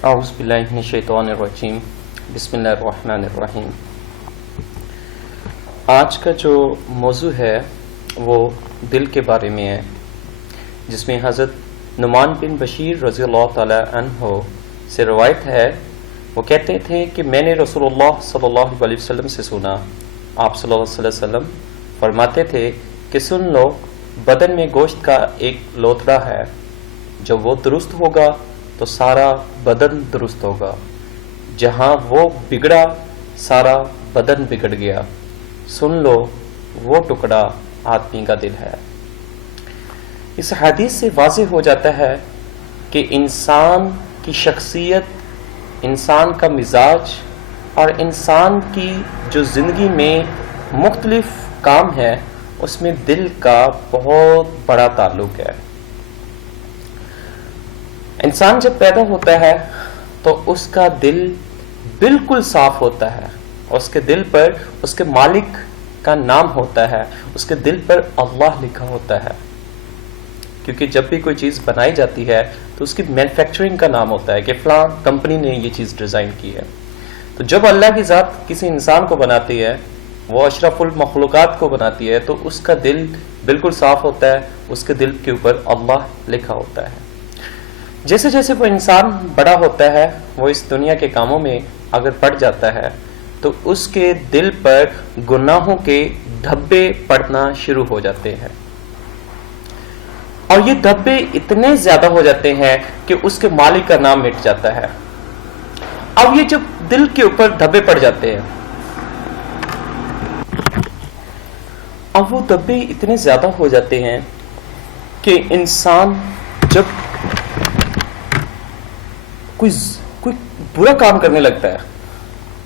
اعوذ باللہ من الشیطان الرجیم بسم اللہ الرحمن الرحیم۔ آج کا جو موضوع ہے وہ دل کے بارے میں ہے، جس میں حضرت نعمان بن بشیر رضی اللہ تعالی عنہ سے روایت ہے۔ وہ کہتے تھے کہ میں نے رسول اللہ صلی اللہ علیہ وسلم سے سنا، آپ صلی اللہ علیہ وسلم فرماتے تھے کہ سن لو، بدن میں گوشت کا ایک لوتھڑا ہے، جب وہ درست ہوگا تو سارا بدن درست ہوگا، جہاں وہ بگڑا سارا بدن بگڑ گیا، سن لو وہ ٹکڑا آدمی کا دل ہے۔ اس حدیث سے واضح ہو جاتا ہے کہ انسان کی شخصیت، انسان کا مزاج اور انسان کی جو زندگی میں مختلف کام ہے، اس میں دل کا بہت بڑا تعلق ہے۔ انسان جب پیدا ہوتا ہے تو اس کا دل بالکل صاف ہوتا ہے، اس کے دل پر اس کے مالک کا نام ہوتا ہے، اس کے دل پر اللہ لکھا ہوتا ہے، کیونکہ جب بھی کوئی چیز بنائی جاتی ہے تو اس کی مینوفیکچرنگ کا نام ہوتا ہے کہ فلاں کمپنی نے یہ چیز ڈیزائن کی ہے۔ تو جب اللہ کی ذات کسی انسان کو بناتی ہے، وہ اشرف المخلوقات کو بناتی ہے، تو اس کا دل بالکل صاف ہوتا ہے، اس کے دل کے اوپر اللہ لکھا ہوتا ہے۔ جیسے جیسے وہ انسان بڑا ہوتا ہے، وہ اس دنیا کے کاموں میں اگر پڑ جاتا ہے تو اس کے دل پر گناہوں کے دھبے پڑنا شروع ہو جاتے ہیں، اور یہ دھبے اتنے زیادہ ہو جاتے ہیں کہ اس کے مالک کا نام مٹ جاتا ہے۔ اب یہ جب دل کے اوپر دھبے پڑ جاتے ہیں، اب وہ دھبے اتنے زیادہ ہو جاتے ہیں کہ انسان جب کوئی برا کام کرنے لگتا ہے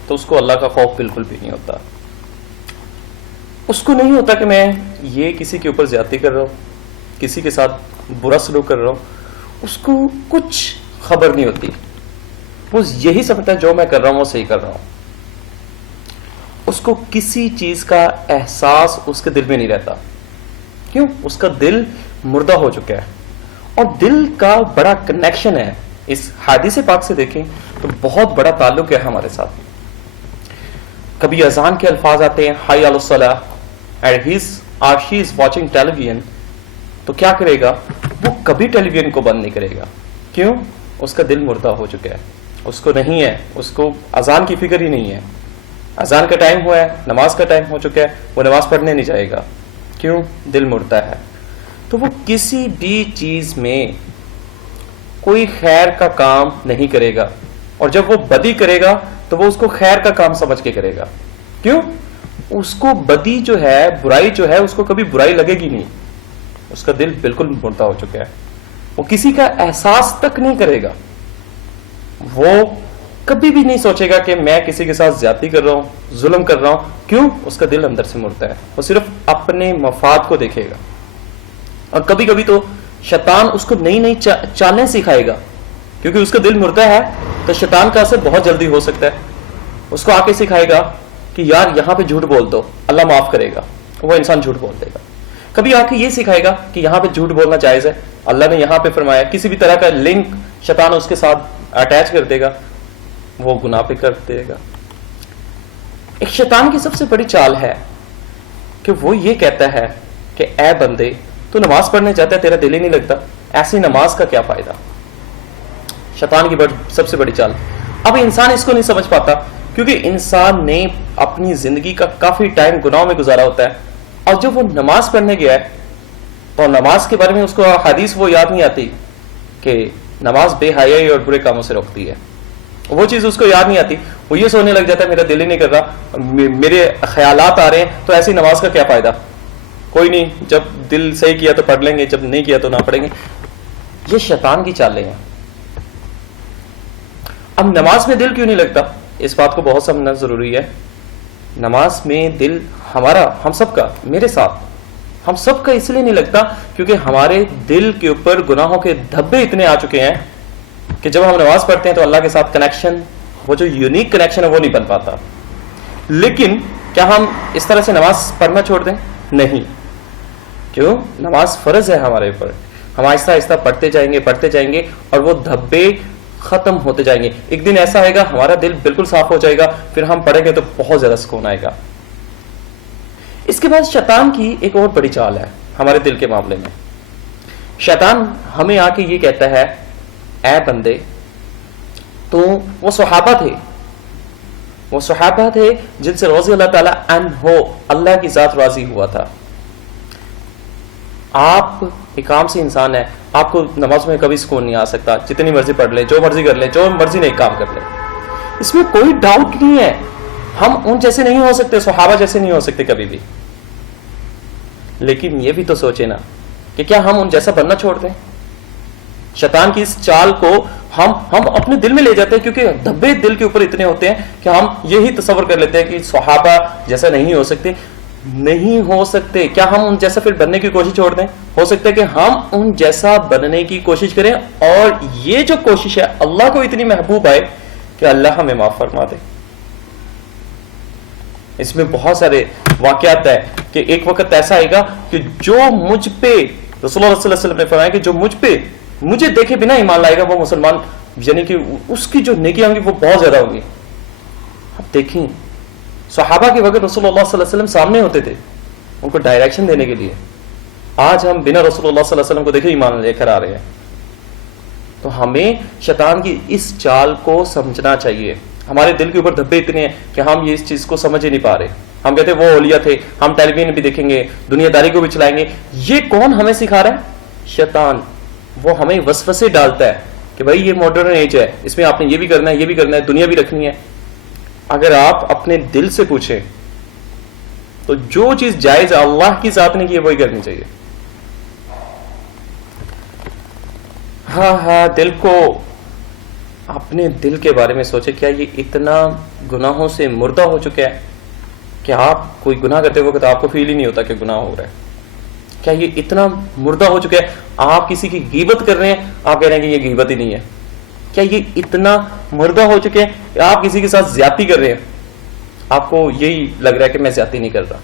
تو اس کو اللہ کا خوف بالکل بھی نہیں ہوتا۔ اس کو نہیں ہوتا کہ میں یہ کسی کے اوپر زیادتی کر رہا ہوں، کسی کے ساتھ برا سلوک کر رہا ہوں، اس کو کچھ خبر نہیں ہوتی۔ وہ یہی سمجھتا ہے جو میں کر رہا ہوں وہ صحیح کر رہا ہوں۔ اس کو کسی چیز کا احساس اس کے دل میں نہیں رہتا، کیوں؟ اس کا دل مردہ ہو چکا ہے، اور دل کا بڑا کنیکشن ہے۔ اس حدیث پاک سے دیکھیں تو بہت بڑا تعلق ہے ہمارے ساتھ۔ کبھی اذان کے الفاظ آتے ہیں حی علی الصلاۃ اینڈ ہی اور شی از واچنگ ٹیلی ویژن، تو کیا کرے گا؟ وہ کبھی ٹیلی ویژن کو بند نہیں کرے گا، کیوں؟ اس کا دل مردہ ہو چکا ہے، اس کو نہیں ہے، اس کو اذان کی فکر ہی نہیں ہے۔ اذان کا ٹائم ہوا ہے، نماز کا ٹائم ہو چکا ہے، وہ نماز پڑھنے نہیں جائے گا، کیوں؟ دل مردہ ہے۔ تو وہ کسی بھی چیز میں کوئی خیر کا کام نہیں کرے گا، اور جب وہ بدی کرے گا تو وہ اس کو خیر کا کام سمجھ کے کرے گا، کیوں؟ اس کو بدی جو ہے، برائی جو ہے، اس کو کبھی برائی لگے گی نہیں، اس کا دل بالکل مردہ ہو چکا ہے۔ وہ کسی کا احساس تک نہیں کرے گا، وہ کبھی بھی نہیں سوچے گا کہ میں کسی کے ساتھ زیادتی کر رہا ہوں، ظلم کر رہا ہوں، کیوں؟ اس کا دل اندر سے مردہ ہے، وہ صرف اپنے مفاد کو دیکھے گا۔ اور کبھی کبھی تو شیطان اس کو نئی نئی چالیں سکھائے گا، کیونکہ اس کا دل مردہ ہے تو شیطان کا اثر بہت جلدی ہو سکتا ہے۔ اس کو آ کے سکھائے گا کہ یار یہاں پہ جھوٹ بول دو، اللہ معاف کرے گا، وہ انسان جھوٹ بول دے گا۔ کبھی آ کے یہ سکھائے گا کہ یہاں پہ جھوٹ بولنا جائز ہے، اللہ نے یہاں پہ فرمایا، کسی بھی طرح کا لنک شیطان اس کے ساتھ اٹیچ کر دے گا، وہ گناہ پہ کر دے گا۔ ایک شیطان کی سب سے بڑی چال ہے کہ وہ یہ کہتا ہے کہ اے بندے، تو نماز پڑھنے جاتا ہے، تیرا دل ہی نہیں لگتا، ایسی نماز کا کیا فائدہ؟ شیطان کی سب سے بڑی چال۔ اب انسان اس کو نہیں سمجھ پاتا، کیونکہ انسان نے اپنی زندگی کا کافی ٹائم گناہوں میں گزارا ہوتا ہے، اور جب وہ نماز پڑھنے گیا ہے تو نماز کے بارے میں اس کو حدیث وہ یاد نہیں آتی کہ نماز بے حیائی اور برے کاموں سے روکتی ہے، وہ چیز اس کو یاد نہیں آتی۔ وہ یہ سوچنے لگ جاتا ہے میرا دل ہی نہیں کر رہا، میرے خیالات آ رہے ہیں، تو ایسی نماز کا کیا فائدہ؟ کوئی نہیں، جب دل صحیح کیا تو پڑھ لیں گے، جب نہیں کیا تو نہ پڑھیں گے۔ یہ شیطان کی چالیں ہیں۔ اب نماز میں دل کیوں نہیں لگتا؟ اس بات کو بہت سمجھنا ضروری ہے۔ نماز میں دل ہمارا، ہم سب کا، میرے ساتھ ہم سب کا اس لیے نہیں لگتا کیونکہ ہمارے دل کے اوپر گناہوں کے دھبے اتنے آ چکے ہیں کہ جب ہم نماز پڑھتے ہیں تو اللہ کے ساتھ کنیکشن، وہ جو یونیک کنیکشن ہے وہ نہیں بن پاتا۔ لیکن کیا ہم اس طرح سے نماز پڑھنا چھوڑ دیں؟ نہیں، کیوں؟ نماز فرض ہے ہمارے اوپر، ہم آہستہ آہستہ پڑھتے جائیں گے اور وہ دھبے ختم ہوتے جائیں گے. ایک دن ایسا آئے گا ہمارا دل بالکل صاف ہو جائے گا, پھر ہم پڑھیں گے تو بہت زیادہ سکون آئے گا. اس کے بعد شیطان کی ایک اور بڑی چال ہے ہمارے دل کے معاملے میں. شیطان ہمیں آ کے یہ کہتا ہے, اے بندے, تو وہ صحابہ تھے جن سے رضی اللہ تعالی عنہ اللہ کی ذات راضی ہوا تھا. آپ ایک عام سے انسان ہے, آپ کو نماز میں کبھی سکون نہیں آ سکتا, جتنی مرضی پڑھ لے, جو مرضی کر لے, جو مرضی نہیں کام کر لے, اس میں کوئی ڈاؤٹ نہیں ہے. ہم ان جیسے نہیں ہو سکتے, صحابہ جیسے نہیں ہو سکتے کبھی بھی. لیکن یہ بھی تو سوچے نا کہ کیا ہم ان جیسا بننا چھوڑ دیں؟ شیطان کی اس چال کو ہم اپنے دل میں لے جاتے ہیں, کیونکہ دھبے دل کے اوپر اتنے ہوتے ہیں کہ ہم یہی تصور کر لیتے ہیں کہ صحابہ جیسا نہیں ہو سکتے. نہیں ہو سکتے. کیا ہم ان جیسا پھر بننے کی کوشش چھوڑ دیں؟ ہو سکتا ہے کہ ہم ان جیسا بننے کی کوشش کریں, اور یہ جو کوشش ہے اللہ کو اتنی محبوب آئے کہ اللہ ہمیں معاف فرما دے. اس میں بہت سارے واقعات ہے کہ ایک وقت ایسا آئے گا کہ جو مجھ پہ, رسول اللہ صلی اللہ علیہ وسلم نے فرمایا کہ جو مجھے دیکھے بنا ایمان لائے گا وہ مسلمان, یعنی کہ اس کی جو نیکیاں ہوں گی وہ بہت زیادہ ہوں گی. اب دیکھیں صحابہ کے وقت رسول اللہ صلی اللہ علیہ وسلم سامنے ہوتے تھے ان کو ڈائریکشن دینے کے لیے. آج ہم بنا رسول اللہ صلی اللہ علیہ وسلم کو دیکھے ایمان لے کر آ رہے ہیں. تو ہمیں شیطان کی اس چال کو سمجھنا چاہیے. ہمارے دل کے اوپر دھبے اتنے ہیں کہ ہم یہ اس چیز کو سمجھ ہی نہیں پا رہے. ہم کہتے ہیں وہ اولیاء تھے, ہم ٹیلی ویژن بھی دیکھیں گے, دنیا داری کو بھی چلائیں گے. یہ کون ہمیں سکھا رہا ہے؟ شیطان. وہ ہمیں وسوسے ڈالتا ہے کہ بھائی یہ ماڈرن ایج ہے, اس میں آپ نے یہ بھی کرنا ہے, یہ بھی کرنا ہے, دنیا بھی رکھنی ہے. اگر آپ اپنے دل سے پوچھیں تو جو چیز جائز اللہ کی ذات نے کی ہے وہی کرنی چاہیے. ہاں دل کو, اپنے دل کے بارے میں سوچے, کیا یہ اتنا گناہوں سے مردہ ہو چکا ہے کہ آپ کوئی گناہ کرتے وقت آپ کو فیل ہی نہیں ہوتا کہ گناہ ہو رہا ہے؟ کیا یہ اتنا مردہ ہو چکا ہے آپ کسی کی غیبت کر رہے ہیں, آپ کہہ رہے ہیں کہ یہ غیبت ہی نہیں ہے؟ کیا یہ اتنا مردہ ہو چکے ہیں کہ آپ کسی کے ساتھ زیادتی کر رہے ہیں, آپ کو یہی لگ رہا ہے کہ میں زیادتی نہیں کر رہا؟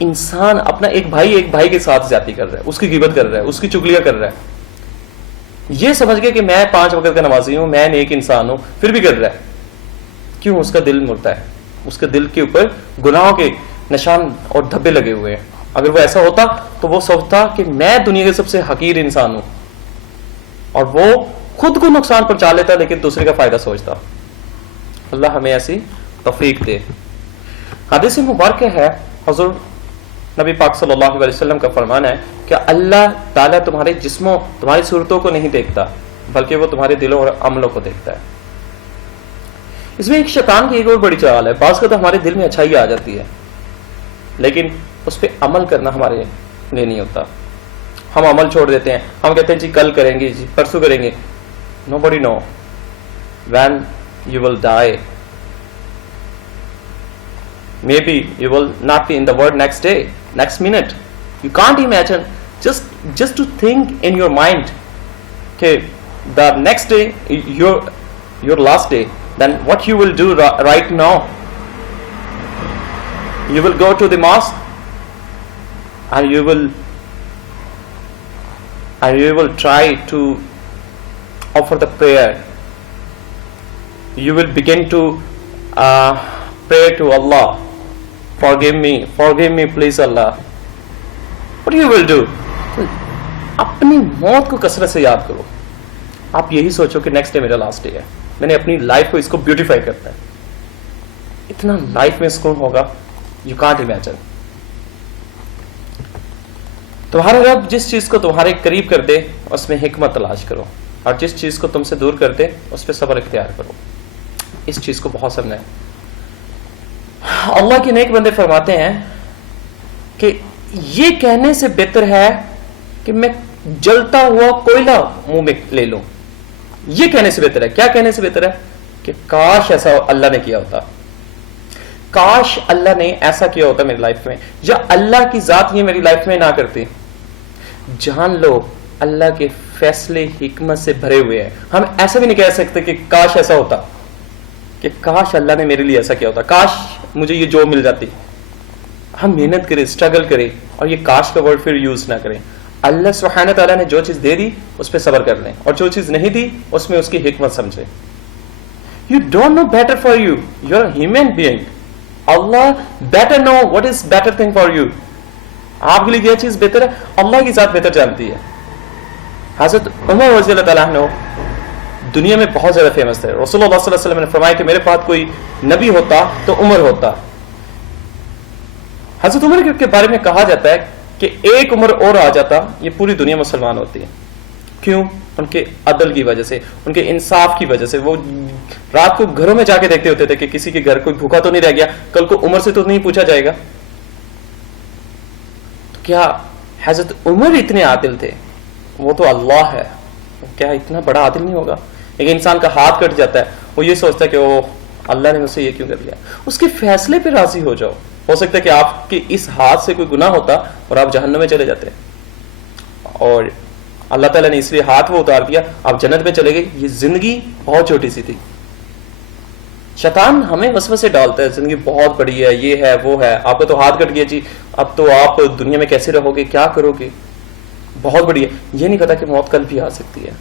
انسان اپنا ایک بھائی کے ساتھ زیادتی کر رہا ہے, اس کی غیبت کر رہا ہے, اس کی چگلیاں کر رہا ہے, یہ سمجھ کے کہ میں 5 وقت کا نمازی ہوں, میں نیک انسان ہوں, پھر بھی کر رہا ہے. کیوں؟ اس کا دل مرتا ہے, اس کے دل کے اوپر گناہوں کے نشان اور دھبے لگے ہوئے ہیں. اگر وہ ایسا ہوتا تو وہ سوچتا کہ میں دنیا کے سب سے حقیر انسان ہوں, اور وہ خود کو نقصان پہنچا لیتا لیکن دوسرے کا فائدہ سوچتا. اللہ ہمیں ایسی توفیق دے. حدیث مبارک ہے, حضور نبی پاک صلی اللہ علیہ وسلم کا فرمان ہے کہ اللہ تعالیٰ تمہارے جسموں, تمہاری صورتوں کو نہیں دیکھتا, بلکہ وہ تمہارے دلوں اور عملوں کو دیکھتا ہے. اس میں ایک شیطان کی ایک اور بڑی چال ہے. بعض کا تو ہمارے دل میں اچھائی آ جاتی ہے لیکن اس پہ عمل کرنا ہمارے لیے نہیں ہوتا. ہم عمل چھوڑ دیتے ہیں, ہم کہتے ہیں جی کل کریں گے, جی پرسوں کریں گے. Nobody know when you will die. Maybe you will not be in the world next day, next minute. You can't imagine. Just to think in your mind, okay, the next day, your last day, then what you will do right now? You will go to the mosque and you will try to offer the prayer. You will begin to pray to Allah. Forgive me, please Allah. What you will do? اپنی موت کو کثرت سے یاد کرو. آپ یہی سوچو کہ نیکسٹ ڈے میرا لاسٹ ڈے ہے, میں نے اپنی لائف کو اس کو بیوٹیفائی کرتا ہے. اتنا لائف میں سکون ہوگا, یو کانٹ امیجن. تمہارا رب جس چیز کو تمہارے قریب کر دے اس میں حکمت تلاش کرو, اور جس چیز کو تم سے دور کر دے اس پہ صبر اختیار کرو. اس چیز کو بہت سمجھنا ہے. اللہ کے نیک بندے فرماتے ہیں کہ یہ کہنے سے بہتر ہے کہ میں جلتا ہوا کوئلہ منہ میں لے لوں. یہ کہنے سے بہتر ہے. کیا کہنے سے بہتر ہے؟ کہ کاش ایسا اللہ نے کیا ہوتا, کاش اللہ نے ایسا کیا ہوتا میری لائف میں, یا اللہ کی ذات یہ میری لائف میں نہ کرتی. جان لو اللہ کے فیصلے حکمت سے بھرے ہوئے ہیں. ہم ایسا بھی نہیں کہہ سکتے کہ کاش ایسا ہوتا, کہ کاش اللہ نے میرے لیے ایسا کیا ہوتا, کاش مجھے یہ جو مل جاتی. ہم محنت کریں, اسٹرگل کریں, اور یہ کاش کا ورڈ پھر یوز نہ کریں. اللہ سبحانہ تعالیٰ نے جو چیز دے دی اس پہ صبر کر لیں, اور جو چیز نہیں دی اس میں اس کی حکمت سمجھیں. You don't know better for you. You're a human being. Allah better know what is better thing for you. آپ کے لیے یہ چیز بہتر ہے, اللہ کی ذات بہتر جانتی ہے. حضرت عمر رضی اللہ تعالیٰ عنہ دنیا میں بہت زیادہ فیمس تھے. رسول اللہ صلی اللہ علیہ وسلم نے فرمایا کہ میرے پاس کوئی نبی ہوتا تو عمر ہوتا. حضرت عمر کے بارے میں کہا جاتا ہے کہ ایک عمر اور آ جاتا یہ پوری دنیا مسلمان ہوتی ہے. کیوں؟ ان کے عدل کی وجہ سے, ان کے انصاف کی وجہ سے. وہ رات کو گھروں میں جا کے دیکھتے ہوتے تھے کہ کسی کے گھر کوئی بھوکا تو نہیں رہ گیا, کل کو عمر سے تو نہیں پوچھا جائے گا. کیا حضرت عمر اتنے عادل تھے؟ وہ تو اللہ ہے, کیا اتنا بڑا عادل نہیں ہوگا؟ ایک انسان کا ہاتھ کٹ جاتا ہے, وہ یہ سوچتا ہے کہ وہ اللہ نے مجھ سے یہ کیوں کر لیا. اس کے فیصلے پہ راضی ہو جاؤ. ہو سکتا ہے کہ آپ کے اس ہاتھ سے کوئی گناہ ہوتا اور آپ جہنم میں چلے جاتے, اور اللہ تعالیٰ نے اس لیے ہاتھ وہ اتار دیا, آپ جنت میں چلے گئے. یہ زندگی بہت چھوٹی سی تھی. شیطان ہمیں وسوسے ڈالتا ہے, زندگی بہت بڑی ہے, یہ ہے وہ ہے, آپ کا تو ہاتھ کٹ گیا جی, اب تو آپ دنیا میں کیسے رہو گے, کیا کرو گے, بہت بڑی ہے. یہ نہیں پتا کہ موت کل بھی آ سکتی ہے.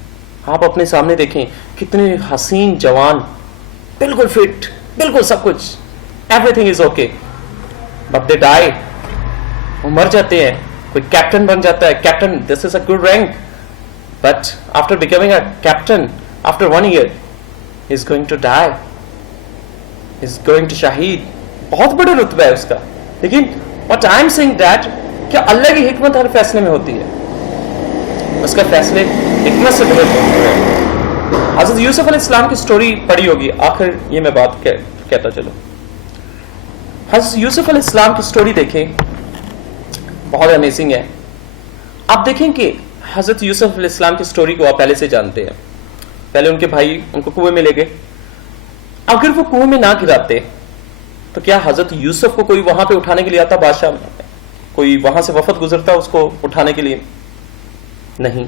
آپ اپنے سامنے دیکھیں کتنے حسین جوان, بالکل فٹ, بالکل سب کچھ, everything is okay, but they die. وہ مر جاتے ہیں. کوئی کیپٹن بن جاتا ہے, captain, this is a good rank, but after becoming a captain, after 1 year, he's going to die. He's going to shaheed. بہت بڑا رتبہ ہے اس کا. لیکن what I'm saying that کہ اللہ کی حکمت ہر فیصلے میں ہوتی ہے, اس کا فیصلے حکمت سے بدل ہوتے ہیں. حضرت یوسف علیہ السلام کی سٹوری پڑھی ہوگی, آخر یہ میں بات کہتا چلو. حضرت یوسف علیہ السلام کی سٹوری دیکھیں, بہت امیزنگ ہے. آپ دیکھیں کہ حضرت یوسف علیہ السلام کی سٹوری کو آپ پہلے سے جانتے ہیں. پہلے ان کے بھائی ان کو کنویں میں لے گئے. اگر وہ کنویں میں نہ گراتے تو کیا حضرت یوسف کو کوئی وہاں پہ اٹھانے کے لیے آتا؟ بادشاہ کوئی وہاں سے وفد گزرتا اس کو اٹھانے کے لیے؟ نہیں.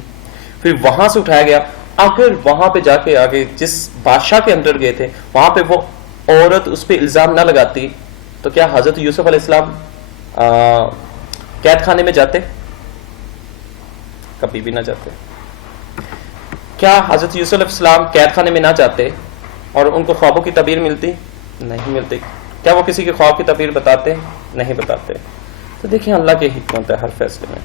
پھر وہاں سے اٹھایا گیا. اگر وہاں پہ جا کے آگے جس بادشاہ کے اندر گئے تھے وہاں پہ وہ عورت اس پہ الزام نہ لگاتی تو کیا حضرت یوسف علیہ السلام قید خانے میں جاتے؟ کبھی بھی نہ جاتے. کیا حضرت یوسف علیہ السلام قید خانے میں نہ جاتے اور ان کو خوابوں کی تعبیر ملتی؟ نہیں ملتی. کیا وہ کسی کے خواب کی تعبیر بتاتے؟ نہیں بتاتے. تو دیکھیں اللہ کی حکمت ہے ہر فیصلے میں.